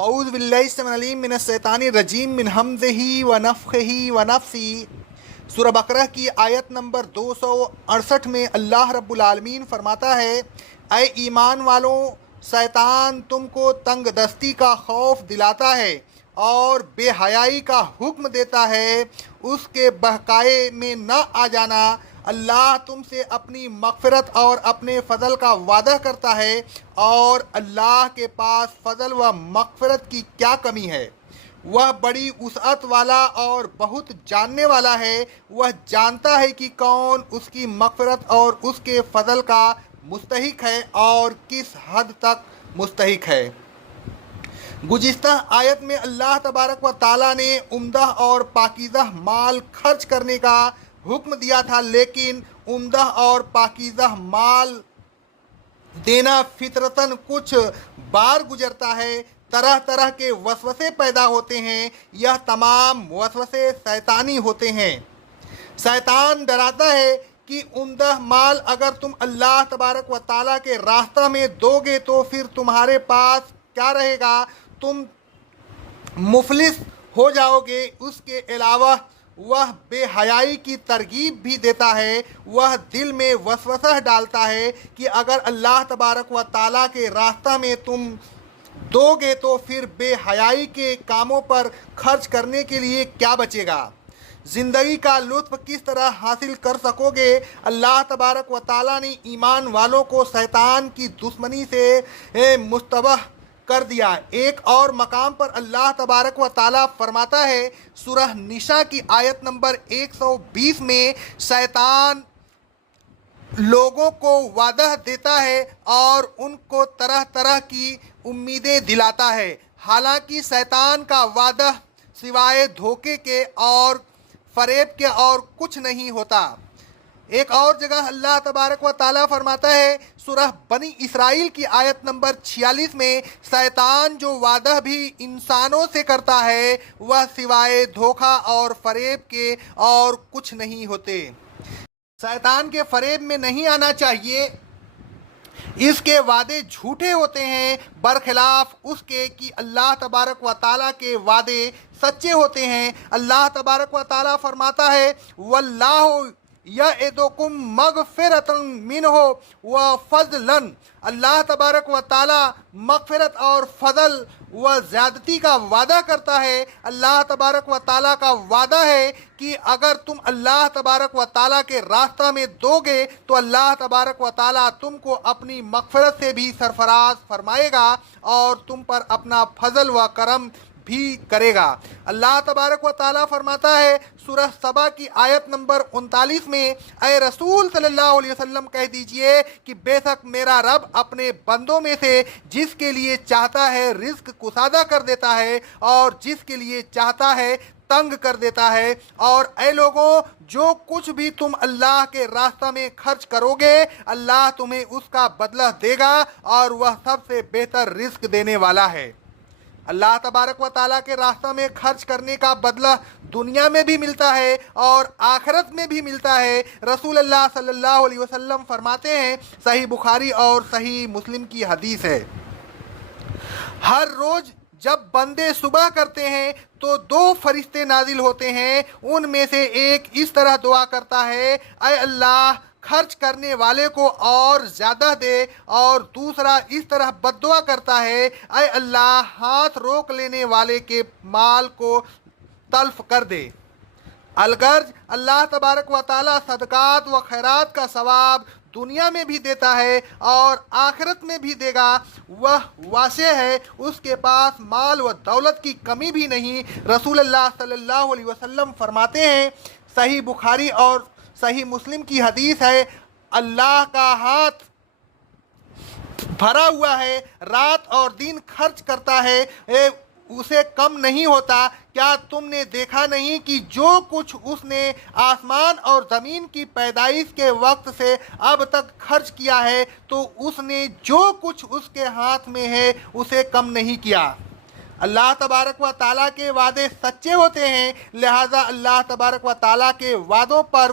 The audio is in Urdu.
اعوذ باللہ السمیع العلیم من الشیطان الرجیم من ہمزہ ونفخہ ونفثہ۔ سورہ بقرہ کی آیت نمبر 268 میں اللہ رب العالمین فرماتا ہے، اے ایمان والوں، شیطان تم کو تنگ دستی کا خوف دلاتا ہے اور بے حیائی کا حکم دیتا ہے، اس کے بہکائے میں نہ آ جانا۔ اللہ تم سے اپنی مغفرت اور اپنے فضل کا وعدہ کرتا ہے، اور اللہ کے پاس فضل و مغفرت کی کیا کمی ہے۔ وہ بڑی وسعت والا اور بہت جاننے والا ہے، وہ جانتا ہے کہ کون اس کی مغفرت اور اس کے فضل کا مستحق ہے اور کس حد تک مستحق ہے۔ گزشتہ آیت میں اللہ تبارک و تعالیٰ نے عمدہ اور پاکیزہ مال خرچ کرنے کا حکم دیا تھا، لیکن عمدہ اور پاکیزہ مال دینا فطرتاً کچھ بار گزرتا ہے، طرح طرح کے وسوسے پیدا ہوتے ہیں۔ یہ تمام وسوسے شیطانی ہوتے ہیں۔ شیطان ڈراتا ہے کہ عمدہ مال اگر تم اللہ تبارک و تعالیٰ کے راستہ میں دو گے تو پھر تمہارے پاس کیا رہے گا، تم مفلس ہو جاؤ گے۔ اس کے علاوہ وہ بے حیائی کی ترغیب بھی دیتا ہے، وہ دل میں وسوسہ ڈالتا ہے کہ اگر اللہ تبارک و تعالیٰ کے راستہ میں تم دو گے تو پھر بے حیائی کے کاموں پر خرچ کرنے کے لیے کیا بچے گا، زندگی کا لطف کس طرح حاصل کر سکو گے۔ اللہ تبارک و تعالیٰ نے ایمان والوں کو شیطان کی دشمنی سے مشتبہ کر دیا۔ ایک اور مقام پر اللہ تبارک و تعالیٰ فرماتا ہے، سورہ نساء کی آیت نمبر 120 میں، شیطان لوگوں کو وعدہ دیتا ہے اور ان کو طرح طرح کی امیدیں دلاتا ہے، حالانکہ شیطان کا وعدہ سوائے دھوکے کے اور فریب کے اور کچھ نہیں ہوتا۔ ایک اور جگہ اللہ تبارک و تعالیٰ فرماتا ہے، سورہ بنی اسرائیل کی آیت نمبر 46 میں، شیطان جو وعدہ بھی انسانوں سے کرتا ہے وہ سوائے دھوکہ اور فریب کے اور کچھ نہیں ہوتے۔ شیطان کے فریب میں نہیں آنا چاہیے، اس کے وعدے جھوٹے ہوتے ہیں، برخلاف اس کے کہ اللہ تبارک و تعالیٰ کے وعدے سچے ہوتے ہیں۔ اللہ تبارک و تعالیٰ فرماتا ہے، واللہ یعدکم مغفرۃ منہ وفضلا۔ اللہ تبارک و تعالیٰ مغفرت اور فضل و زیادتی کا وعدہ کرتا ہے۔ اللہ تبارک و تعالیٰ کا وعدہ ہے کہ اگر تم اللہ تبارک و تعالیٰ کے راستہ میں دو گے تو اللہ تبارک و تعالیٰ تم کو اپنی مغفرت سے بھی سرفراز فرمائے گا اور تم پر اپنا فضل و کرم بھی کرے گا۔ اللہ تبارک و تعالیٰ فرماتا ہے، سورہ سبا کی آیت نمبر 39 میں، اے رسول صلی اللہ علیہ وسلم کہہ دیجئے کہ بے شک میرا رب اپنے بندوں میں سے جس کے لیے چاہتا ہے رزق کشادہ کر دیتا ہے اور جس کے لیے چاہتا ہے تنگ کر دیتا ہے، اور اے لوگوں، جو کچھ بھی تم اللہ کے راستہ میں خرچ کرو گے اللہ تمہیں اس کا بدلہ دے گا اور وہ سب سے بہتر رزق دینے والا ہے۔ اللہ تبارک و تعالیٰ کے راستہ میں خرچ کرنے کا بدلہ دنیا میں بھی ملتا ہے اور آخرت میں بھی ملتا ہے۔ رسول اللہ صلی اللہ علیہ وسلم فرماتے ہیں، صحیح بخاری اور صحیح مسلم کی حدیث ہے، ہر روز جب بندے صبح کرتے ہیں تو دو فرشتے نازل ہوتے ہیں، ان میں سے ایک اس طرح دعا کرتا ہے، اے اللہ خرچ کرنے والے کو اور زیادہ دے، اور دوسرا اس طرح بد دعا کرتا ہے، اے اللہ ہاتھ روک لینے والے کے مال کو تلف کر دے۔ الغرض اللہ تبارک و تعالیٰ صدقات و خیرات کا ثواب دنیا میں بھی دیتا ہے اور آخرت میں بھی دے گا۔ وہ واسع ہے، اس کے پاس مال و دولت کی کمی بھی نہیں۔ رسول اللہ صلی اللہ علیہ وسلم فرماتے ہیں، صحیح بخاری اور صحیح مسلم کی حدیث ہے، اللہ کا ہاتھ بھرا ہوا ہے، رات اور دن خرچ کرتا ہے، اسے کم نہیں ہوتا۔ کیا تم نے دیکھا نہیں کہ جو کچھ اس نے آسمان اور زمین کی پیدائش کے وقت سے اب تک خرچ کیا ہے تو اس نے جو کچھ اس کے ہاتھ میں ہے اسے کم نہیں کیا۔ اللہ تبارک و تعالیٰ کے وعدے سچے ہوتے ہیں، لہٰذا اللہ تبارک و تعالیٰ کے وعدوں پر